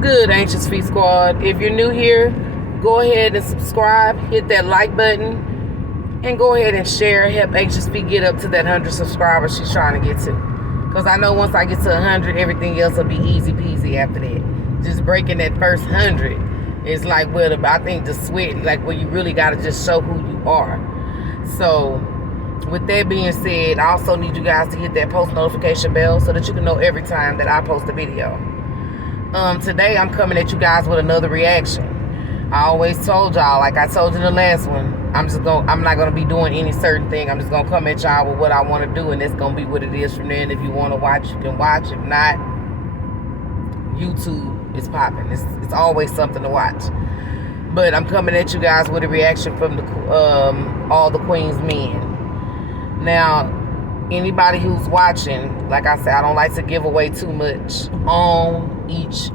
good, Anxious Feet Squad? If you're new here, go ahead and subscribe, hit that like button, and go ahead and share. Help Anxious Feet get up to that 100 subscribers she's trying to get to. Because I know once I get to 100, everything else will be easy peasy after that. Just breaking that first 100 is like where I think the sweat, like where you really got to just show who you are. So, with that being said, I also need you guys to hit that post notification bell so that you can know every time that I post a video. Today I'm coming at you guys with another reaction. I always told y'all, like I told you in the last one, I'm not gonna be doing any certain thing. I'm just gonna come at y'all with what I want to do, and it's gonna be what it is from there. And if you want to watch, you can watch. If not, YouTube is popping. It's always something to watch. But I'm coming at you guys with a reaction from the all the Queen's men. Now, anybody who's watching, like I said, I don't like to give away too much on each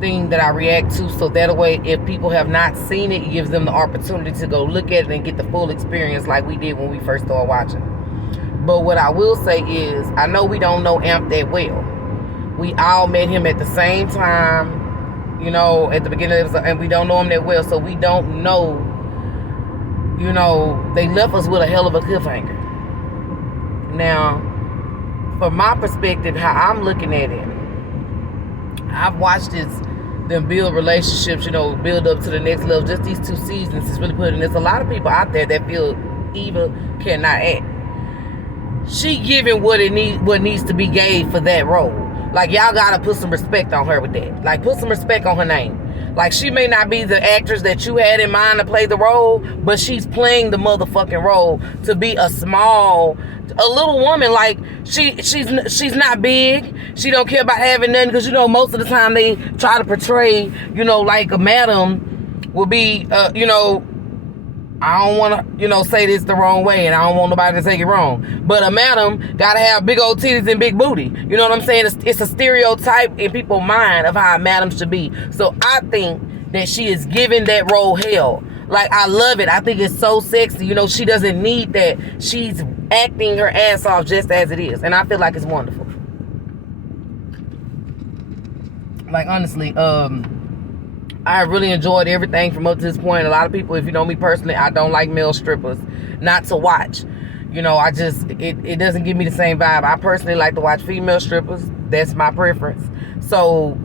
thing that I react to, so that way if people have not seen it, it gives them the opportunity to go look at it and get the full experience like we did when we first started watching. But what I will say is, I know we don't know Amp that well. We all met him at the same time, you know, at the beginning of the, and we don't know him that well, so we don't know, you know, they left us with a hell of a cliffhanger. Now, from my perspective, how I'm looking at it, I've watched them build relationships, you know, build up to the next level. Just these 2 seasons is really putting. There's a lot of people out there that feel Eva cannot act. She giving what needs to be gave for that role. Like, y'all gotta put some respect on her with that. Like, put some respect on her name. Like, she may not be the actress that you had in mind to play the role, but she's playing the motherfucking role to be a little woman. Like, she's not big. She don't care about having nothing, because, you know, most of the time they try to portray, you know, like a madam will be, you know, I don't want to, you know, say this the wrong way, and I don't want nobody to take it wrong, but a madam gotta have big old titties and big booty. You know what I'm saying? It's a stereotype in people's mind of how a madam should be. So I think that she is giving that role hell. Like, I love it. I think it's so sexy. You know, she doesn't need that. She's acting her ass off just as it is, and I feel like it's wonderful. Like, honestly, I really enjoyed everything from up to this point. A lot of people, if you know me personally, I don't like male strippers. Not to watch. You know, it doesn't give me the same vibe. I personally like to watch female strippers. That's my preference. So,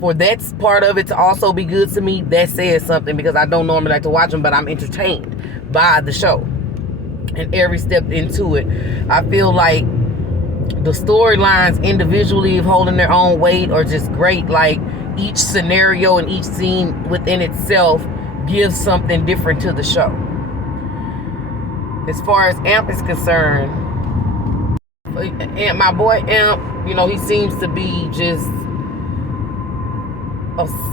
for that part of it to also be good to me, that says something, because I don't normally like to watch them, but I'm entertained by the show. And every step into it, I feel like the storylines individually of holding their own weight are just great. Like, each scenario and each scene within itself gives something different to the show. As far as Amp is concerned, my boy Amp, you know, he seems to be just,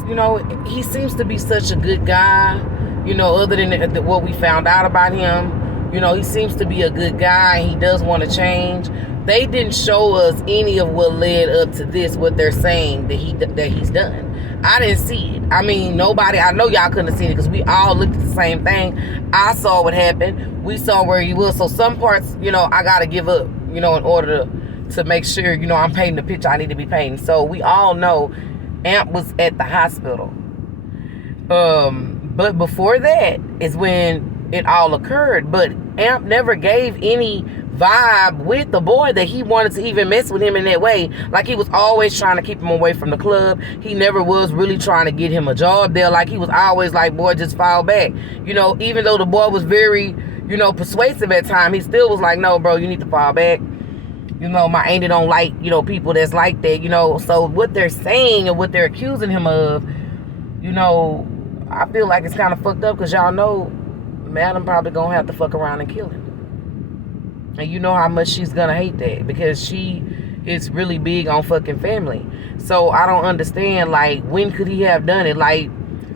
you know, he seems to be such a good guy, you know, other than what we found out about him. You know, he seems to be a good guy. He does want to change. They didn't show us any of what led up to this, what they're saying that he's done. I didn't see it. I mean, nobody, I know y'all couldn't have seen it, because we all looked at the same thing. I saw what happened. We saw where he was. So some parts, you know, I got to give up, you know, in order to make sure, you know, I'm painting the picture I need to be painting. So we all know Amp was at the hospital. But before that is when it all occurred. But Amp never gave any vibe with the boy that he wanted to even mess with him in that way. Like, he was always trying to keep him away from the club. He never was really trying to get him a job there. Like, he was always like, boy, just fall back. You know, even though the boy was very, you know, persuasive at times, he still was like, no, bro, you need to fall back. You know, my auntie don't like, you know, people that's like that, you know. So what they're saying and what they're accusing him of, you know, I feel like it's kind of fucked up, because y'all know Madam probably gonna have to fuck around and kill him. And you know how much she's gonna hate that, because she is really big on fucking family. So I don't understand, like, when could he have done it? Like,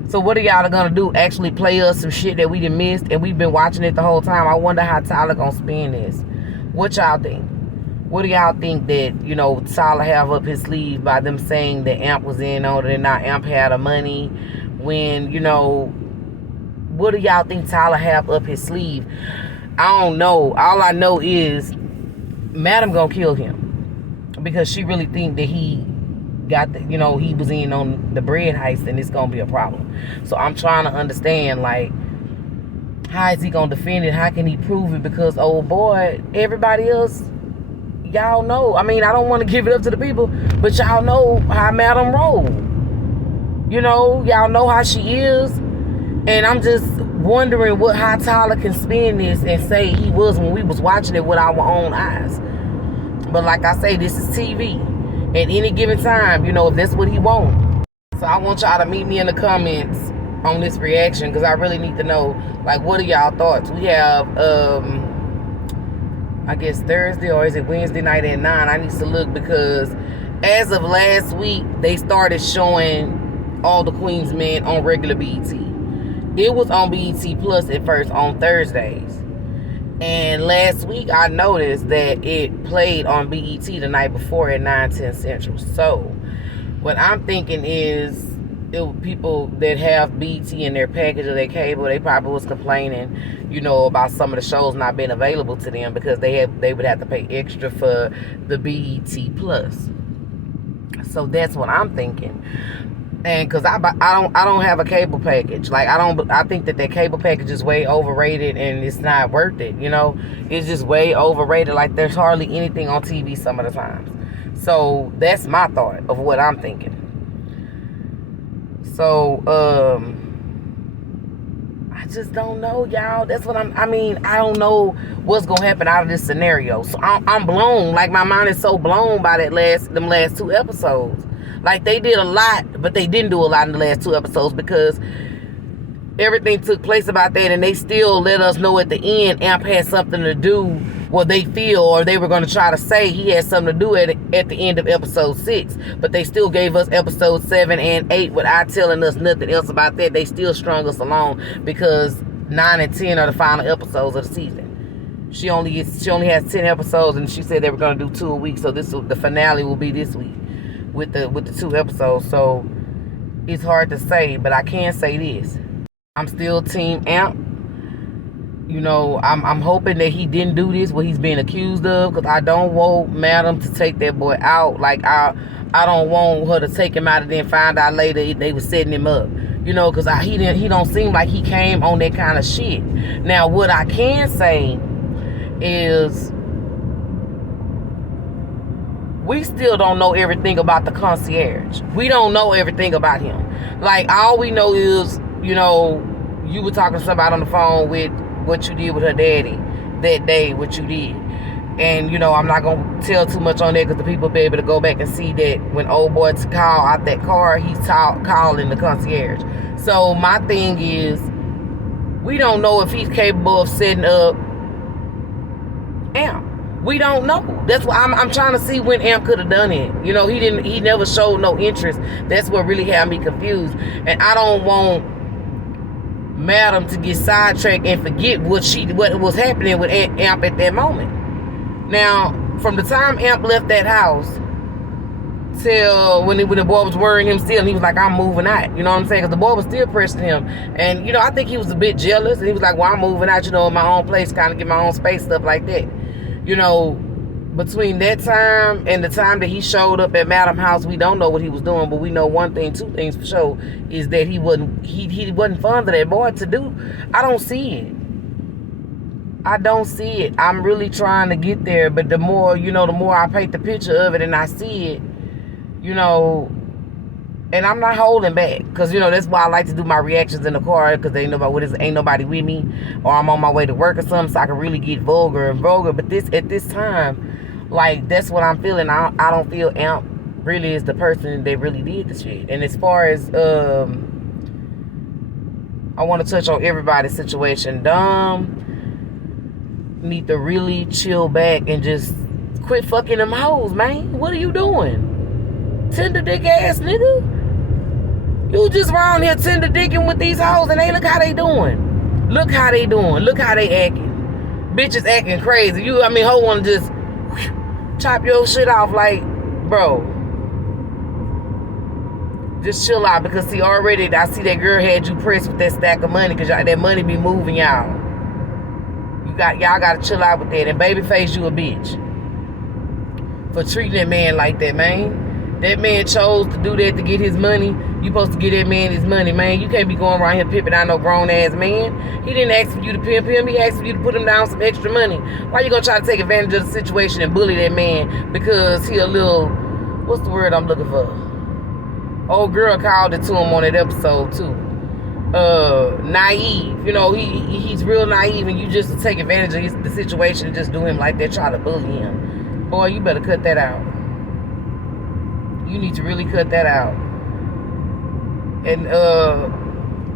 so what are y'all gonna do? Actually play us some shit that we done missed and we've been watching it the whole time? I wonder how Tyler gonna spin this. What y'all think? What do y'all think that, you know, Tyler have up his sleeve by them saying that Amp was in on it and not Amp had the money? When, you know, what do y'all think Tyler have up his sleeve? I don't know. All I know is Madam gonna kill him, because she really think that he got the, he was in on the bread heist, and it's gonna be a problem. So I'm trying to understand, like, how is he gonna defend it? How can he prove it? Because old boy, everybody else, y'all know. I mean, I don't want to give it up to the people, but y'all know how Madam roll. Y'all know how she is, and I'm just wondering how Tyler can spin this and say he was when we was watching it with our own eyes. But like I say, this is TV. At any given time, if that's what he wants. So I want y'all to meet me in the comments on this reaction, because I really need to know, like, what are y'all thoughts? We have, I guess Thursday, or is it Wednesday night at 9? I need to look, because as of last week, they started showing All the Queen's Men on regular BET. It was on BET Plus at first on Thursdays. And last week, I noticed that it played on BET the night before at 9:10 Central. So what I'm thinking is, people that have BET in their package or their cable, they probably was complaining, about some of the shows not being available to them, because they would have to pay extra for the BET Plus. So that's what I'm thinking. And because I don't have a cable package. Like, I think that cable package is way overrated, and it's not worth it. It's just way overrated. Like, there's hardly anything on TV some of the times. So that's my thought of what I'm thinking. So I just don't know, y'all. That's what I don't know what's gonna happen out of this scenario. So I'm blown. Like, my mind is so blown by them last 2 episodes. Like, they did a lot, but they didn't do a lot in the last 2 episodes, because everything took place about that, and they still let us know at the end Amp had something to do, they feel, or they were going to try to say he had something to do at the end of episode 6, but they still gave us episode 7 and 8 without telling us nothing else about that. They still strung us along, because 9 and 10 are the final episodes of the season. She only has 10 episodes, and she said they were going to do 2 a week, so the finale will be this week with the 2 episodes. So it's hard to say, but I can say this: I'm still Team Amp. I'm hoping that he didn't do this, what he's being accused of, because I don't want Madam to take that boy out. Like, I don't want her to take him out and then find out later they were setting him up. Because he don't seem like he came on that kind of shit. Now, what I can say is, we still don't know everything about the concierge. We don't know everything about him. Like, all we know is, you were talking to somebody on the phone with what you did with her daddy that day, what you did. And, I'm not going to tell too much on that, because the people be able to go back and see that when old boy call out that car, he's calling the concierge. So my thing is, we don't know if he's capable of setting up Amp. We don't know. That's why I'm trying to see when Amp could have done it. He never showed no interest. That's what really had me confused. And I don't want Madam to get sidetracked and forget what was happening with Amp at that moment. Now, from the time Amp left that house till when the boy was worrying him still, and he was like, I'm moving out. You know what I'm saying? Because the boy was still pressing him. And, I think he was a bit jealous. And he was like, well, I'm moving out, in my own place, kind of get my own space, stuff like that. Between that time and the time that he showed up at Madam house, we don't know what he was doing, but we know 2 things for sure, is that he wasn't fond of that boy to do. I don't see it. I'm really trying to get there, but the more, the more I paint the picture of it and I see it, and I'm not holding back, because that's why I like to do my reactions in the car, because ain't nobody with me, or I'm on my way to work or something, so I can really get vulgar. But at this time, like, that's what I'm feeling. I don't feel Amp really is the person that really did the shit. And as far as I want to touch on everybody's situation. Dom need to really chill back and just quit fucking them hoes, man. What are you doing? Tender dick ass nigga. You just around here tender dicking with these hoes, and look how they doing. Look how they acting. Bitches acting crazy. Hoe wanna just chop your shit off, like, bro. Just chill out, because see, already I see that girl had you pressed with that stack of money, because that money be moving y'all. Y'all gotta chill out with that. And Babyface, you a bitch for treating that man like that, man. That man chose to do that to get his money. You supposed to get that man his money, man. You can't be going around here pimping out no grown ass man. He didn't ask for you to pimp him. He asked for you to put him down some extra money. Why you gonna try to take advantage of the situation and bully that man because he a little, what's the word I'm looking for? Old girl called it to him on that episode too. Naive. You know, he's real naive, and you just take advantage of the situation and just do him like that, try to bully him. Boy, you better cut that out. You need to really cut that out. And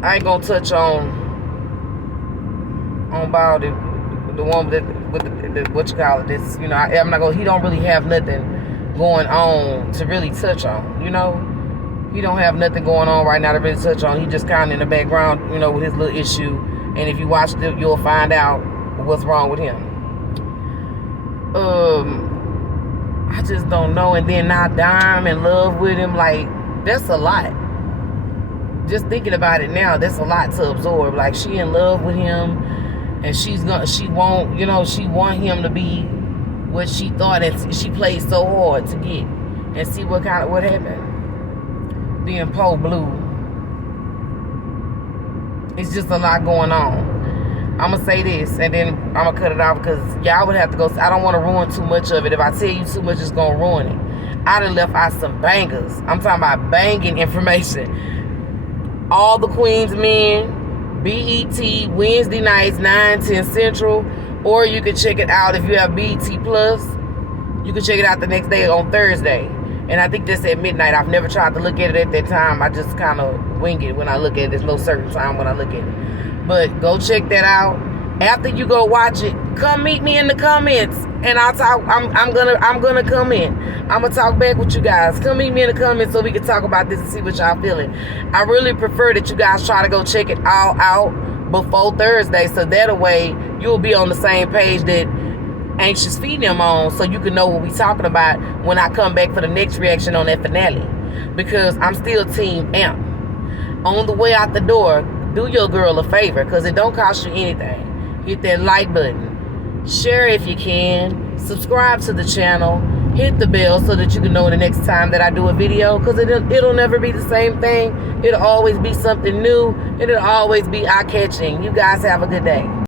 I ain't gonna touch on about the one with the what you call it. This, you know, I'm not gonna. He don't really have nothing going on to really touch on. You know, he don't have nothing going on right now to really touch on. He just kind of in the background, you know, with his little issue. And if you watch it, you'll find out what's wrong with him. I just don't know. And then now Dime in love with him, like, that's a lot. Just thinking about it now, that's a lot to absorb. Like, she in love with him, and she want him to be what she thought, and she played so hard to get. And see what happened. Then Poe Blue. It's just a lot going on. I'm going to say this, and then I'm going to cut it off because y'all would have to go. I don't want to ruin too much of it. If I tell you too much, it's going to ruin it. I done left out some bangers. I'm talking about banging information. All the Queens Men, BET, Wednesday nights, 9-10 Central. Or you can check it out if you have BET Plus. You can check it out the next day on Thursday. And I think that's at midnight. I've never tried to look at it at that time. I just kind of wing it when I look at it. There's no certain time when I look at it. But go check that out. After you go watch it, come meet me in the comments, and I'll talk. I'm gonna comment. I'm gonna talk back with you guys. Come meet me in the comments so we can talk about this and see what y'all feeling. I really prefer that you guys try to go check it all out before Thursday, so that way you'll be on the same page that Anxious feeding them on, so you can know what we talking about when I come back for the next reaction on that finale. Because I'm still Team Amp. On the way out the door, do your girl a favor, because it don't cost you anything. Hit that like button. Share if you can. Subscribe to the channel. Hit the bell so that you can know the next time that I do a video, because it'll never be the same thing. It'll always be something new. It'll always be eye-catching. You guys have a good day.